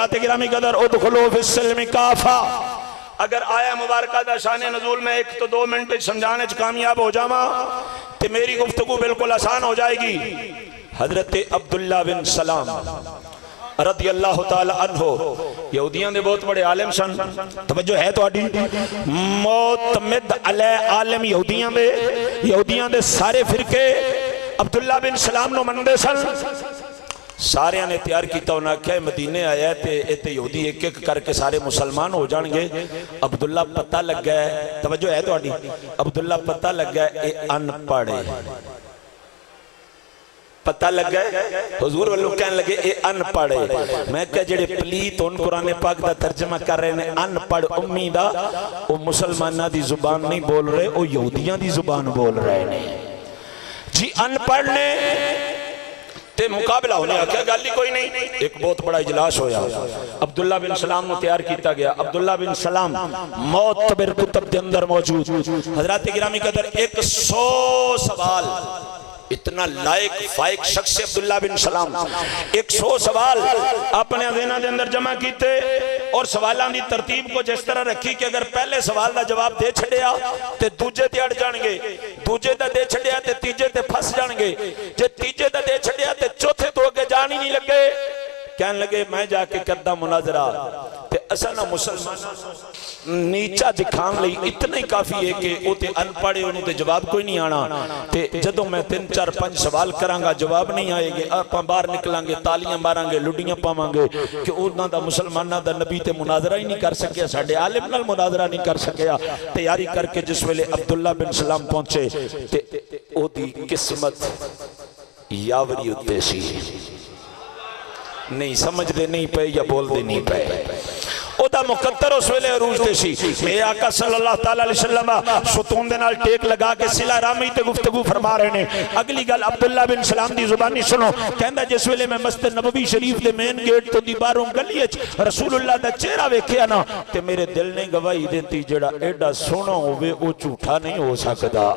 حضرات گرامی قدر ادخلوا فی السلم کافہ. اگر آیا مبارکہ دا شان نزول میں 1 تو 2 منٹ سمجھانے کامیاب ہو جاما تو میری گفتگو بالکل آسان ہو جائے گی. حضرت عبداللہ بن سلام رضی اللہ تعالی عنہ یہودیاں دے بہت بڑے عالم سن. توجہ ہے تو آڈی معتمد علیہ عالم یہودیاں دے سارے فرقے عبداللہ بن سلام نو مندے سن. سارے نے تیار کیتا ہونا کہ مدینے آیا تے یہودی ایک ایک کر کے سارے مسلمان ہو جان گے. عبداللہ پتہ لگ گیا, توجہ ہے تو آڈی, عبداللہ پتہ لگ گیا اے ان پڑھے, پتہ لگ گئے حضور واللہ کہنے لگے اے ان پڑھے. میں کہا جڑے پلیت ان قرآن پاک دا ترجمہ کر رہے ہیں ان پڑھ امی دا, وہ مسلمانہ دی زبان نہیں بول رہے, وہ یہودیاں دی زبان بول رہے ہیں جی. ان پڑھنے تے مقابلہ ہونے کیا گالی کوئی نہیں. ایک بہت بڑا اجلاس ہویا, عبداللہ بن سلام نے تیار کیتا گیا. عبداللہ بن سلام معتبر کتب دے اندر موجود. حضرات گرامی قدر 100 سوال, اتنا لائق فائق شخص عبداللہ بن سلام 100 سوال اپنے ذہنہ دے اندر جمع کیتے اور سوالان دی ترتیب کو جس طرح رکھی کہ اگر پہلے سوال دا جواب دے چھڑیا تے دوجے تے اڑ جان گے, دوجے دا دے چھڑیا تے تیجے تے پھس جان گے, جے تیجے دا دے چھڑیا تے چوتھے تو اگے جان ہی نہیں لگے. کہنے لگے میں جا کے کردہ مناظرہ تے اسانا مسلمان نیچا دکھان لئی اتنا ہی کافی ہے کہ وہ تے ان پڑھے انہوں تے جواب کوئی نہیں آنا. تے جدوں میں 3 4 5 سوال کرانگا جواب نہیں آئے گے, آپ باہر نکلانگے تالیاں مارانگے لڈیاں پاوانگے کہ انہاں دا مسلمانہ دا نبی تے مناظرہ ہی نہیں کر سکیا, ساڑھے عالم نال مناظرہ نہیں کر سکیا. تیاری کر کے جس ویلے عبداللہ بن سلام پہنچے تے او دی قسمت یاوری اتے سی, نہیں سمجھ دے نہیں پہ یا بول دے نہیں پہ, او دا مقدر اس ویلے عروج دے سی. میرے آقا صلی اللہ تعالیٰ علیہ وسلم ستون دے نال ٹیک لگا کے صلہ رامی تے گفتگو فرما رہے ہیں. اگلی گل عبداللہ بن سلام دی زبانی سنو. کہندہ جس ویلے میں مسجد نبوی شریف دے مین گیٹ تو دی باروں گلی رسول اللہ دا چہرہ ویکھیا نا تے میرے دل نے گواہی دیتی جڑا ایڈا سونا ہوئے او جھوٹا نہیں ہو سکدا.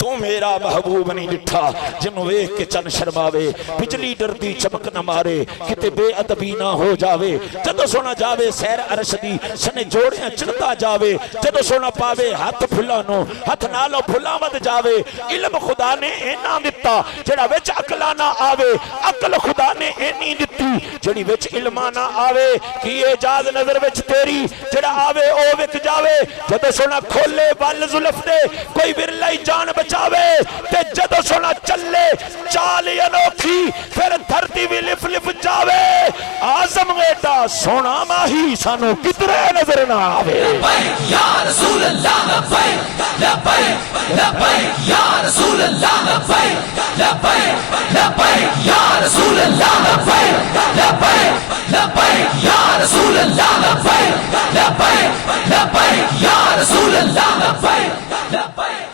تو میرا محبوب نہیں ڈٹھا جنہوں ویک کے چن شرماوے, بجلی ڈردی چمک نہ مارے کتے بے ادبی نہ ہو جاوے. جدو سونا جاوے سیر عرش دی سنے جوڑیاں چڑھتا جاوے, جدو سونا پاوے ہاتھ پھلانو ہاتھ نالو پھلامد جاوے. علم خدا نے اینا دیتا جڑا وچ عقلہ نہ آوے, عقل خدا نے اینی دیتی جڑی وچ علمہ نہ آوے. کی اجاز نظر وچ تیری جڑا آوے او وک جاوے. جدو سونا کھولے بال زلف دے کوئی ورلائی جان بچاوے تے جدو سونا چلے چالی انوکھی پھر دھرتی بھی لف لف جاوے. آزم غیٹا سونا ماہی سانو کترے نظر نہ آوے. لبیک یا رسول اللہ لبیک لبیک لبیک یا رسول اللہ لبیک لبیک لبیک یا رسول اللہ لبیک لبیک لبیک یا رسول اللہ لبیک لبیک لبیک یا رسول اللہ لبیک لبیک.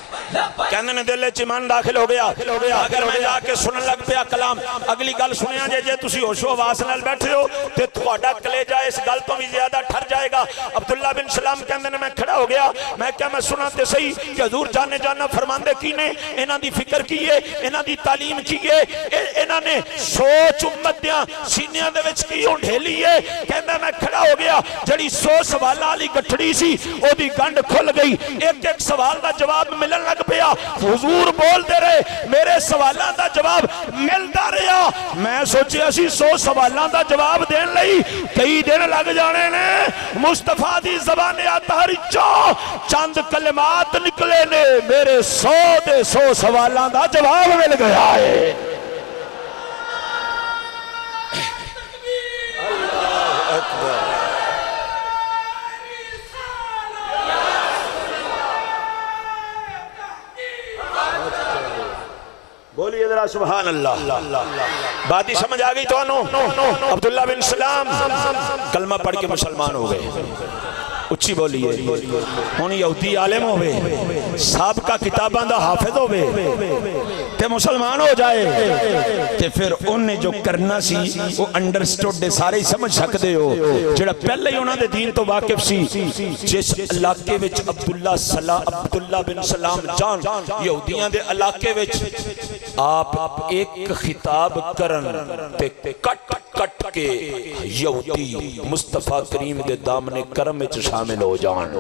کہنے نے دل چیمان داخل ہو گیا. اگر میں جا کے سنن لگ پیا کلام اگلی گل سنیا جے تسی ہوشو آواز نال بیٹھے ہو تے تھوڑا کلیجہ اس گل تو بھی زیادہ ٹھر جائے گا. عبداللہ بن سلام کہنے نے میں کھڑا ہو گیا, میں کیا میں سنا تے صحیح کہ حضور جانے جانا فرماندے کی نے انہاں دی فکر کیے, انہاں دی تعلیم کیے, انہاں نے سوچ امت دیاں سینیاں دے وچ کیوں ڈھیلی ہے. کہنے میں کھڑا ہو گیا جڑی 100 سوالہ علی گٹھڑی سی او دی گنڈ کھل گئی, ایک ایک سوال دا جواب ملن لگ پیا. حضور بول دے رہے میرے سوالان دا جواب ملتا رہا. میں سوچے اسی 100 سوالان دا جواب دین لئی کئی دن لگ جانے نے. مصطفیٰ دی زبان آتاری چند کلمات نکلے نے میرے 100 سوالان دا جواب مل گیا ہے. اللہ اکبر. بولیے ذرا سبحان اللہ. بات ہی سمجھ آگئی تو انہوں. عبداللہ بن سلام کلمہ پڑھ کے مسلمان ہو گئے. اچھی بولیے انہی یہودی عالم ہوئے, سابقہ کتاباں دا حافظ ہوئے تے مسلمان ہو جائے تے پھر انہیں جو کرنا سی وہ انڈرسٹوڈ دے سارے ہی سمجھ سکتے ہو. جڑا پہلے ہی انہوں نے دین تو واقف سی جس علاقے وچ عبداللہ بن سلام جان یہودیاں دے علاقے وچ آپ ایک خطاب کرن تے کٹ کٹ کے یہودی مصطفیٰ کریم دے دامن کرم وچ شامل ہو جان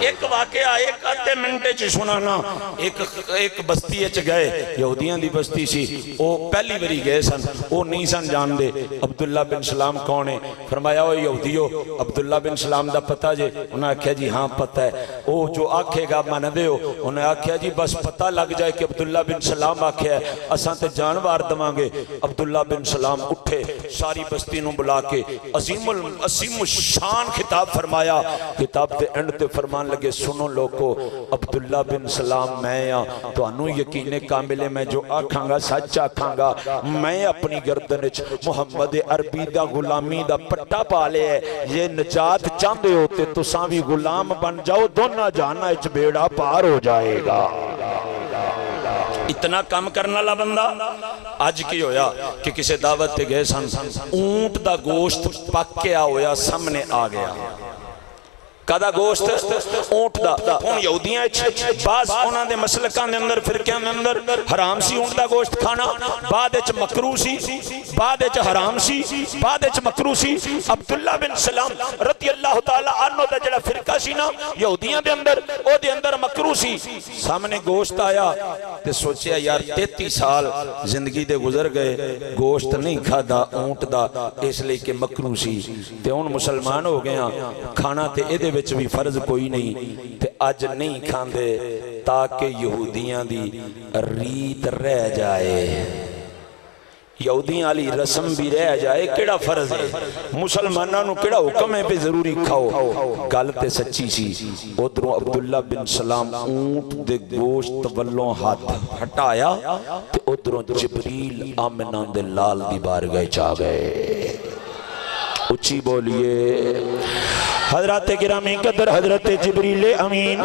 ایک واقعہ ایک آدھے منٹ وچ سنانا ایک بستی وچ گئے یہودیاں دی بستی سی او پہلی باری گئے سن او نہیں سن جان دے عبداللہ بن سلام کون ہے فرمایا او یہودیو عبداللہ بن سلام دا پتہ جے انہاں آکھیا جی ہاں پتہ ہے او جو آکھے گا من دے ہو انہیں آکھیا جی بس پتہ لگ جائے کہ عبداللہ بن سلام آکھیا ہے اساں تے جانوار دمانگے عبداللہ بن سلام اٹھے ساری بستی نو بلا کے عظیم الشان خطاب فرمایا خطاب تے اینڈ تے فرمان لگے سنو لوگو عبداللہ بن سلام میں تو انو یقین کامل ہے میں جو آکھاں گا سچ آکھاں گا میں اپنی گردن محمد عربی دا غلامی دا پٹا پالے ہے یہ نجات چاندے ہوتے تو ساوی غلام بن جاؤ دونہ جانا اچ بیڑا پار ہو جائے گا اتنا کام کرنا لا بندہ آج کی ہویا کہ کسے دعوت تے گئے سن اونٹ دا گوشت پک کے ہویا سامنے آ گیا کدا گوشت اونٹ دا ہون یہودیاں بعض انہاں دے مسلکاں دے اندر فرقیاں دے اندر حرام سی اونٹ دا گوشت کھانا بعد وچ مکروہ سی بعد وچ حرام سی بعد وچ مکروہ سی عبداللہ بن سلام رضی اللہ تعالی عنہ دا جڑا فرقہ سی نا یہودیاں دے اندر او دے اندر مکروہ سی سامنے گوشت آیا تے سوچیا یار 33 سال زندگی دے گزر گئے گوشت نہیں کھادا اونٹ دا اس لئے کہ مکروہ سی تے ہن مسلمان ہو گیا کھانا تے اے دے وچ بھی فرض کوئی نہیں تے اج نہیں کھاندے تاکہ یہودیاں دی ریت رہ جائے یہودیاں علی رسم بھی رہ جائے کیڑا فرض ہے مسلمانوں نو کیڑا حکم ہے پہ ضروری کھاؤ گل تے سچی سی ادھروں عبداللہ بن سلام اونٹ دے گوشت والوں ہاتھ ہٹایا تے ادھروں جبریل آمنہ دے لال دی بارگاہ چاہ گئے اچھی بولیے حضرت گرامی قدر حضرت جبریل امین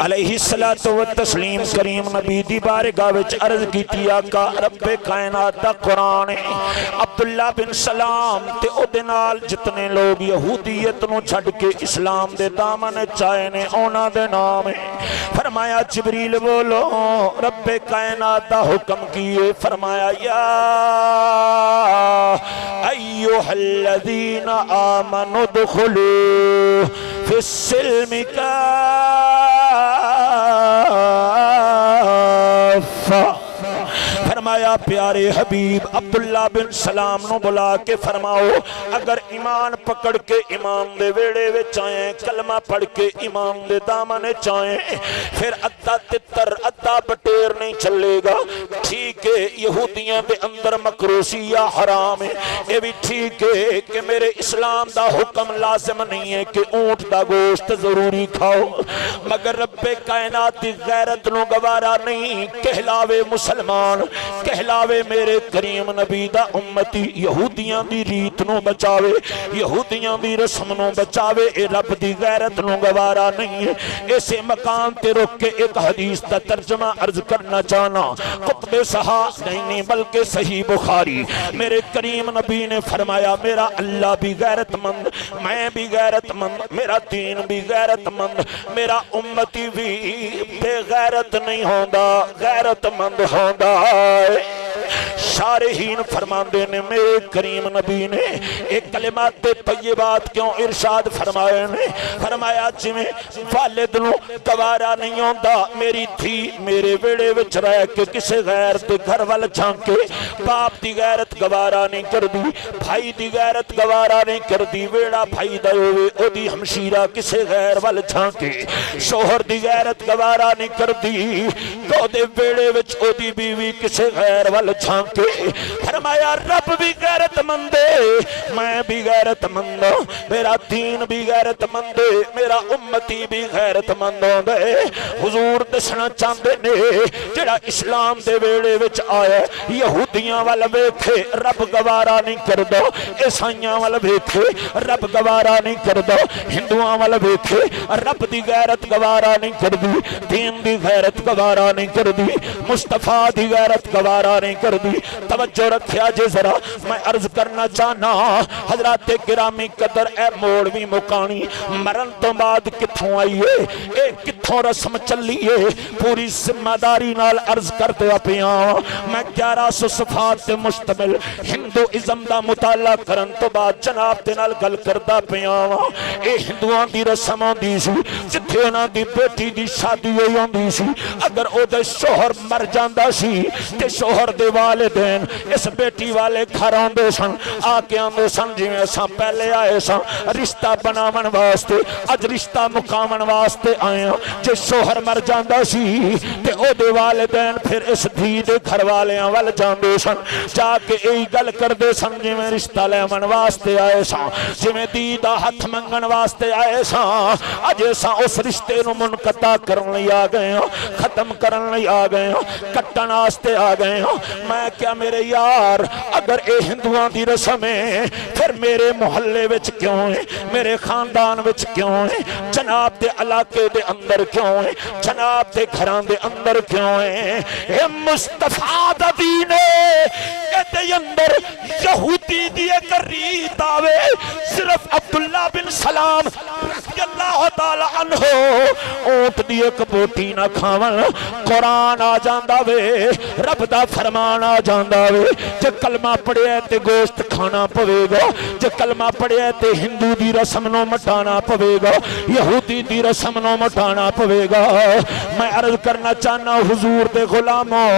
علیہ الصلوۃ والتسلیم کریم نبی دی بارگاہ وچ عرض کیتی آقا رب کائنات دا قرآن عبداللہ بن سلام تے او دے نال جتنے لوگ یہودیت نو چھڈ کے اسلام دے دامن چائے نے اونا دے نام فرمایا جبریل بولو رب کائنات دا حکم کیے فرمایا یا ایھا الذین آمنوا ادخلوا فی السلم کافہ فرمایا پیارے حبیب عبداللہ بن سلام نو بلا کے فرماؤ اگر ایمان پکڑ کے ایمان دے ویڑے وچ آئیں کلمہ پڑھ کے ایمان دے دامن چائیں پھر ادھا تتر ادھا بٹیر نہیں چلے گا ٹھیک ہے یہودیاں دے اندر مکروسی یا حرام ہے یہ بھی ٹھیک ہے کہ میرے اسلام دا حکم لازم نہیں ہے کہ اونٹ دا گوشت ضروری کھاؤ مگر رب کائنات دی غیرت نو گوارا نہیں کہلاوے مسلمان کہلاوے میرے کریم نبی دا امتی یہودیاں دی ریت نو بچاوے یہودیاں دی رسم نو بچاوے اے رب دی غیرت نو گوارا نہیں ہے اسے مقام تے رک کے ایک حدیث دا ترجمہ عرض کرنا چاہنا قطب صحاح نہیں بلکہ صحیح بخاری میرے کریم نبی نے فرمایا میرا اللہ بھی غیرت مند میں بھی غیرت مند میرا دین بھی غیرت مند میرا امتی بھی بے غیرت نہیں ہوندا غیرت مند ہوندا شارحین فرماندے نے میرے کریم نبی نے ایک کلمات طیبات کیوں ارشاد فرمائے نے فرمایا جویں والد نو گوارا نہیں ہوندا میری تھی میرے ویڑے وچ رہ کے کسے غیر دے گھر وال جھانکے باپ دی غیرت گوارا نہیں کردی بھائی دی غیرت گوارا نہیں کردی ویڑا بھائی دا ہوئے او دی ہمشیرہ کسے غیر وال جھانکے شوہر دی غیرت گوارا نہیں کردی تو دے ویڑے وچ او دی بیوی کسے غیر وال جھانکے فرمایا رب بھی غیرت مندے میں بھی غیرت مند میرا دین بھی غیرت مندے میرا امتی بھی غیرت مند دے حضور دسنا چاندے نے جڑا اسلام دے ویڑے وچ آیا یہودیاں وال ویکھے رب گوارا نہیں کردو عیسائیاں وال ویکھے رب گوارا نہیں کردو ہندوؤں وال ویکھے رب دی غیرت گوارا نہیں کردی دین دی غیرت گوارا نہیں کردی مصطفیٰ دی غیرت گوارا نہیں کر دی. توجہ رکھیا جے ذرا میں عرض کرنا چاہنا حضرات گرامی قدر اے موڑوی مکانی مرن تو بعد کتھوں آئیے اے کتھوں رسم چلیے پوری ذمہ داری نال عرض کر دیا پیاں. میں 1100 صفحات تے مشتمل ہندوازم دا مطالعہ کرن تو بعد جناب دے نال گل کردا پیاں. اے ہندوؤں دی رسم ہوندی سی جتھے انہاں دی بیٹی دی شادی ہوئی ہوندی سی اگر او دے شوہر مر جاندا سی تے شوہر دے والدین اس بیٹی والے گھر آندے سن آ کے آندے سن جویں اساں پہلے آئے سن رشتہ بناون واسطے اج رشتہ مقامن واسطے آئے ہاں. جے شوہر مر جاندا سی تے او دے والدین پھر اس دھی دے گھر والیاں ول جاندے سن جا کے ای گل کردے سن جویں رشتہ لیون واسطے آئے سن جویں دی دا ہتھ منگن واسطے آئے سن. اج اساں اس رشتے نو منقطع کرن لئی آ گئے ہاں ختم کرن لئی آ گئے ہاں کٹن واسطے آ گئے ہاں. میں کیا میرے یار اگر اے ہندوؤں دی رسم ہے پھر میرے محلے وچ کیوں ہے میرے خاندان وچ کیوں ہے جناب دے علاقے دے اندر کیوں ہے جناب دے گھران دے اندر کیوں ہے. اے مصطفیٰ دا دین ہے اے دے اندر یہودی دی ایک ریت آوے صرف عبداللہ بن سلام رضی اللہ تعالی عنہ اونٹ دی ایک بوٹی نہ کھاون قرآن آ جاندا وے رب دا فرمان آ جاندا وے. جے کلمہ پڑھیا تے گوشت کھانا پوے گا جے کلمہ پڑھیا تے ہندو دی رسم نو مٹانا پوے گا یہودی دی رسم نو مٹانا پوے گا. میں عرض کرنا چاہنا حضور دے غلاموں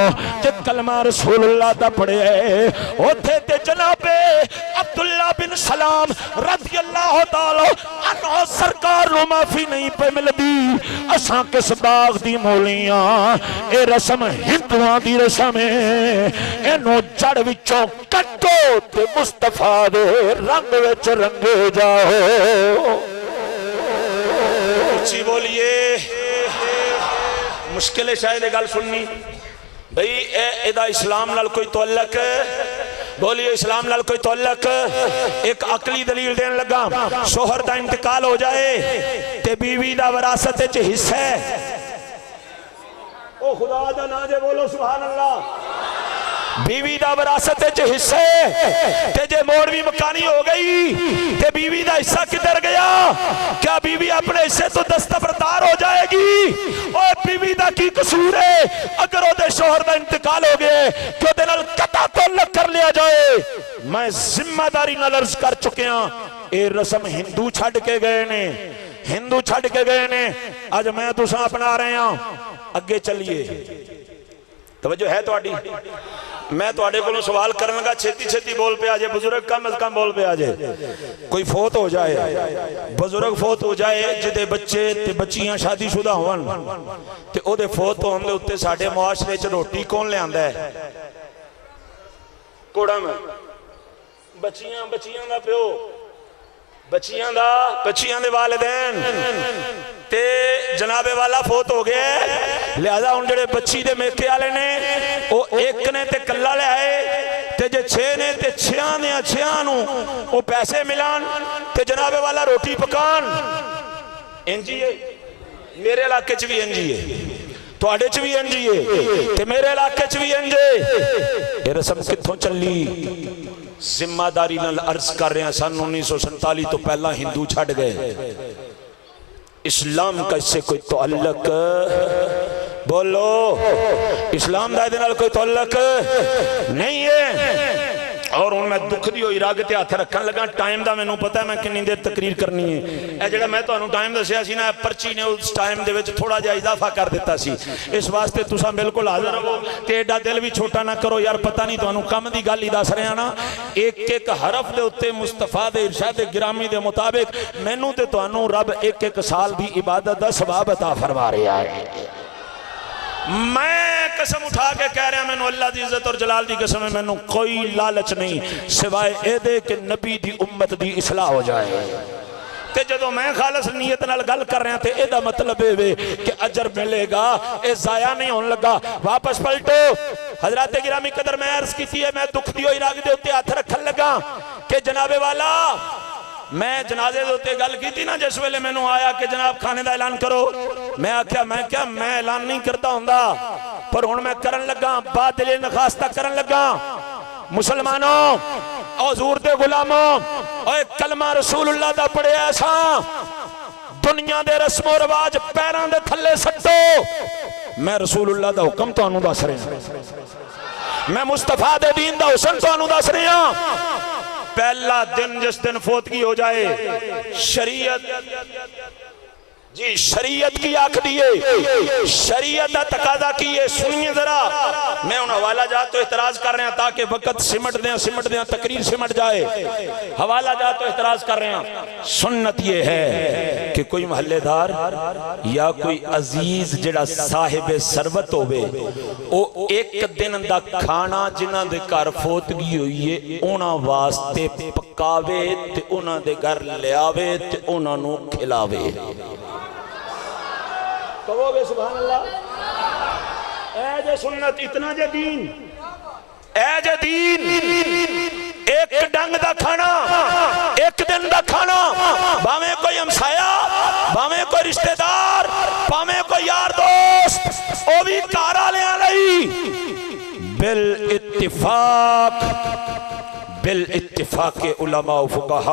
جے کلمہ رسول اللہ دا پڑھیا ہے اوتھے تے جناب عبداللہ بن سلام رضی اللہ تعالی عنہ سرکار نو معافی نہیں پہ ملدی. اساں کس باغ دی مولیاں اے رسم ہندوؤں دی رسم ہے اینو جڑ وچوں کٹو تے مصطفیٰ دے رنگ وچ رنگے جاؤ. اچھی بولیے مشکل ہے شاید گل سننی بھئی اے دا اسلام نال کوئی تعلق بولیے اسلام نال کوئی تعلق. ایک عقلی دلیل دین لگا شوہر دا انتقال ہو جائے تے بیوی دا وراثت وچ حصہ ہے. او خدا دا نا جے بولو سبحان اللہ. بیوی دا وراثت وچ حصہ ہے تے جے موڑوی مکانی ہو گئی تے بیوی دا حصہ کدھر گیا. کیا بیوی اپنے حصے تو دستبردار ہو جائے گی؟ اور بیوی دا کی قصور ہے اگر او دے شوہر دا انتقال ہو گئے کہ او دے نال قطع تعلق کر لیا جائے. میں ذمہ داری نال عرض کر چکے ہاں اے رسم ہندو چھڑ کے گئے نے ہندو چھڑ کے گئے نے. آج میں تساں اپنا رہے ہاں اگے چلیے توجہ ہے تواڈی. میں تواڈے کولوں سوال کرن لگا چھتی چھتی بول پہ آجے بزرگ کم از کم بول پہ آجے. کوئی فوت ہو جائے بزرگ فوت ہو جائے جدے بچے تے بچیاں شادی شدہ ہون تے او دے فوت ہون دے اتے ساڑھے معاشرے چ روٹی کون لے آندا ہے؟ کوڑا میں بچیاں دا پیو بچیاں دے والدین تے جناب والا فوت ہو گئے لہذا ان جڑے بچی دے میکے آلے نے او ایک نے تے کلہ لے آئے تے جے 6 نے تے 6 نو او پیسے ملان تے جناب والا روٹی پکان. انجی ہے میرے علاقے چ بھی انجی ہے تواڈے چ بھی انجی ہے تے میرے علاقے چ بھی انجے. یہ رسم کتھوں چلی؟ ذمہ داری نال عرض کر رہے ہیں سن 1947 تو پہلا ہندو چھڑ گئے. اسلام کا اس سے کوئی تعلق بولو اسلام دا دے نال کوئی تعلق نہیں ہے. اور ان میں دکھ دی ہوئی راگ تے ہاتھ رکھن لگا ٹائم دا میں نو پتا ہے میں کنی دیر تقریر کرنی ہے. اے جڑا میں تو انہوں ٹائم دا سیا سی نا پرچی نے اس ٹائم دے وچ تھوڑا جا اضافہ کر دیتا سی. اس واسطے تساں بالکل حاضر ہو تے ایڈا دل بھی چھوٹا نہ کرو یار پتہ نہیں تو انہوں کم دی گل ہی دس رہے ہیں نا. ایک ایک حرف دے اتے مصطفیٰ دے ارشاد گرامی دے مطابق مینوں تے تو انہوں رب ایک ایک سال دی عبادت دا ثواب عطا فرما رہا ہے. میں قسم اٹھا کے کہہ رہا میں اللہ دی عزت اور جلال دی قسم ہے میں کوئی لالچ نہیں سوائے اے دے کہ نبی دی امت دی اصلاح ہو جائے. تے جدو میں خالص نیت نال گل کر رہے ہیں تے اے دا مطلب ہے کہ اجر ملے گا اے ضائع نہیں ہون لگا. واپس پلٹو حضرات گرامی قدر میں عرض کی ہے میں دکھ دی ہوئی راگ دے ہوتے ہاتھ رکھن لگا کہ جناب والا میں جنازے دوتے گل کی تھی نا جس ویلے میں نو آیا کہ جناب کھانے دا اعلان کرو. میں آکھیا میں اعلان نہیں کرتا ہوں پر ہن میں کرن لگا بادل نخواستہ کرن لگا مسلمانوں حضور دے غلاموں اوے کلمہ رسول اللہ دا پڑھیا ایسا دنیا دے رسم و رواج پیران دے تھلے سٹو میں رسول اللہ دا حکم تو انہوں دس رہے ہیں میں مصطفیٰ دے دین دا حسن تو انہوں دس رہے ہیں پہلا دن جس دن فوتگی ہو جائے شریعت جی شریعت کی آنکھ دیئے شریعت تقاضا کیے سنیے ذرا میں ان حوالہ جات تو اعتراض کر رہے ہیں تاکہ وقت سمٹ دیں تقریر سمٹ جائے حوالہ جات تو اعتراض کر رہے ہیں سنت یہ ہے کہ کوئی محلے دار یا کوئی عزیز جڑا صاحب ثروت ہوئے او ایک دن دا کھانا جنہ دے کار فوتگی ہوئی ہے اونا واسطے پکاوے تے اونا دے گھر لیاوے تے اونا نو کھلاوے کہو گے سبحان اللہ اے جے سنت اتنا جے دین اے جے دین ایک ڈنگ دا کھانا ایک دن دا کھانا باویں کوئی ہمسایا باویں کوئی رشتہ دار باویں کوئی یار دوست او بھی کارا لے آلئی بالاتفاق علماء و فقہا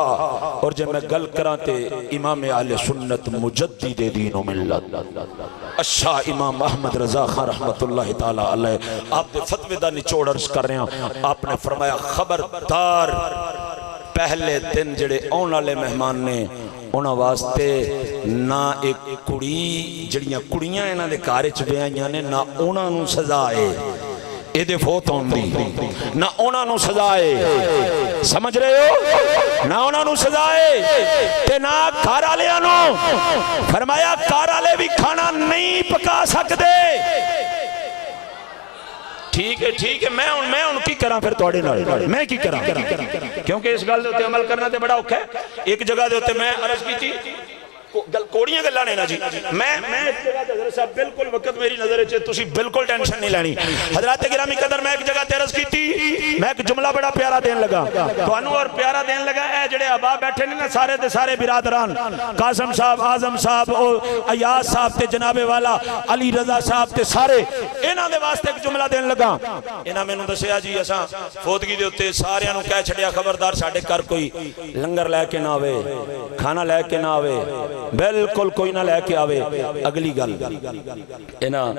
اور جب میں گل کرانتے امام اہل سنت مجدد دین و ملت الشاہ امام احمد رضا خان رحمت اللہ تعالی علیہ آپ دے فتوے دا نچوڑ عرض کر رہے ہیں آپ نے فرمایا خبردار پہلے دن جڑے اون والے مہمان نے انہاں واسطے نہ ایک کڑی جڑیاں کڑیاں انہاں دے کارے چ بیاں نے نہ انہاں نو سزا ہے ایدے فوت ہون دی نہ انہاں نو سزائے سمجھ رہے ہو نہ انہاں نو سزائے تے نہ کارالیاں نو فرمایا کارالے بھی کھانا نہیں پکا سکتے ٹھیک ہے میں ان کی کراں پھر توڑے نال میں کی کراں کیونکہ اس گل دے ہوتے عمل کرنا تے بڑا اوکھا ہے ایک جگہ دے ہوتے میں عرض کی تھی کوڑیاں گلاں نے نا جی میں اس جگہ تے حضرت صاحب بالکل وقت میری نظر ہے تسی بالکل ٹینشن نہیں لینی حضرات گرامی قدر میں ایک جگہ تے عرض کی تھی میں ایک جملہ بڑا پیارا دین لگا تانوں اور پیارا دین لگا اے جڑے ابا بیٹھے نے نا سارے دے سارے برادران قاسم صاحب اعظم صاحب ایاز صاحب تے جناب والا علی رضا صاحب تے سارے انہاں دے واسطے ایک جملہ دین لگا انہاں مینوں دسیا جی اساں فوتگی دے اوتے ساریاں نوں کہہ چھڈیا خبردار ساڈے گھر کوئی لنگر لے کے نہ آوے کھانا لے کے نہ آوے بالکل کوئی نہ لے کے آوے اگلی گل انہاں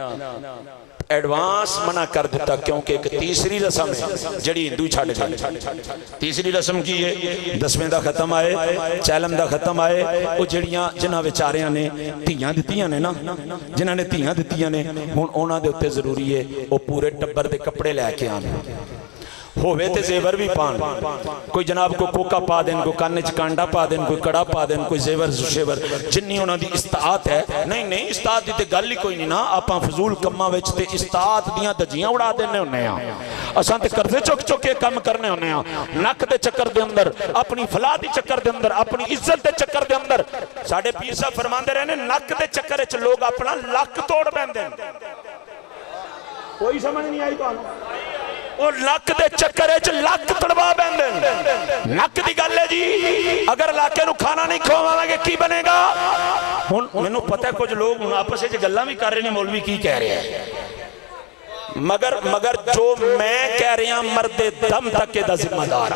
ایڈوانس منع کر دیتا کیونکہ ایک تیسری رسم ہے جڑی ہندو چھاڑے تیسری رسم کی ہے 10ویں دا ختم آئے چیلم دا ختم آئے وہ جڑیاں جنہ وچاریاں نے تیاں دتیاں نے نا جنہ نے تیاں دتیاں نے ہن اونا دے اوتے ضروری ہے وہ پورے ٹبر دے کپڑے لے کے آنے ہوئے تے زیور بھی پان کوئی جناب کو کوکا پا دیں کوئی کانچ کانڈا پا دیں کوئی کڑا پا دیں کوئی زیور زشیور جنہی ہونا دی استعات ہے نہیں استعات دی تے گل ہی کوئی نہیں نا آپاں فضول کمہ وچ تے استعات دیاں دجیاں اڑا دینے ہونے ہیں اساں تے کرزے چک کے کم کرنے ہونے ہیں نک دے چکر دے اندر اپنی فلاح دی چکر دے اندر اپنی عزت دے چکر دے اندر ساڑھے پیر صاحب فرماندے رہنے نک دے چکر وچ لوگ اپنا لک توڑ بیندے کوئی سمجھ نہیں آئی تو اور لک دے چکر وچ لک تڑوا بیندے نک دی گل ہے جی اگر لاکے نو کھانا نہیں کھواواں گے کی بنے گا ہن مینوں پتہ ہے کچھ لوگ آپس وچ گلاں بھی کر رہے ہیں مولوی کی کہہ رہے ہیں مگر جو میں کہہ رہے ہیں مرد دم تک کے دا ذمہ دار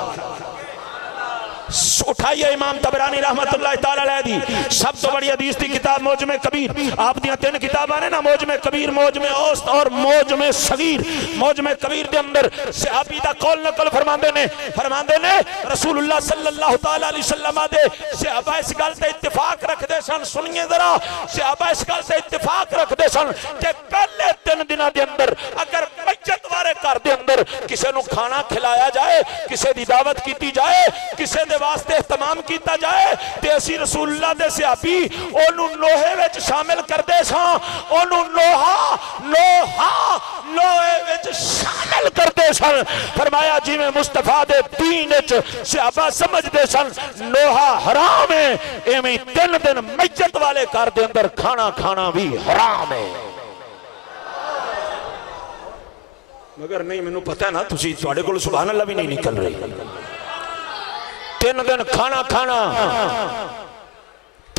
اٹھائیے امام طبرانی رحمت اللہ تعالیٰ علیہ دی سب تو بڑی حدیث دی کتاب موجم کبیر آپ دیاں 3 کتاب آنے نا موجم کبیر موجم اوسط اور موجم صغیر موجم کبیر دے اندر صحابی دا قول نقل فرماندے نے رسول اللہ صلی اللہ تعالیٰ علیہ وسلم دے صحابہ اس گل تے اتفاق رکھ دے سن سنیے ذرا صحابہ اس گل تے اتفاق رکھ دے سن کہ پہلے 3 دنوں دے اندر اگر میت وارے گھر دے اندر کسے نو کھانا کھلایا جائے کسے دی دعوت کیتی جائے کسے دے واسطے اہتمام کیتا جائے تے اسی رسول اللہ دے صحابی اونوں نوحے وچ شامل کر دے ساں اونوں نوحے وچ شامل کر دے سن فرمایا جی میں مصطفیٰ دے دین وچ صحابہ سمجھ دے سن نوحہ حرام ہے ایویں 3 دن میت والے گھر دے اندر کھانا بھی حرام ہے مگر نہیں مینوں پتہ ہے نا تسی تواڈے کول سبحان اللہ بھی نہیں نکل رہی 3 دن کھانا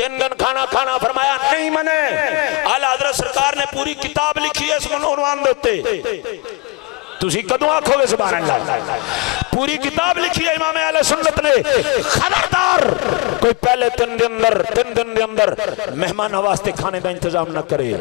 3 دن کھانا کھانا فرمایا نہیں منے. اعلی حضرت سرکار نے پوری کتاب لکھی ہے اس عنوان دیتے. تسی کدوں آکھو گے سبحان اللہ؟ پوری کتاب لکھی ہے امام اہل سنت نے. خبردار کوئی پہلے 3 دن دے اندر مہمان واسطے کھانے دا انتظام نہ کرے.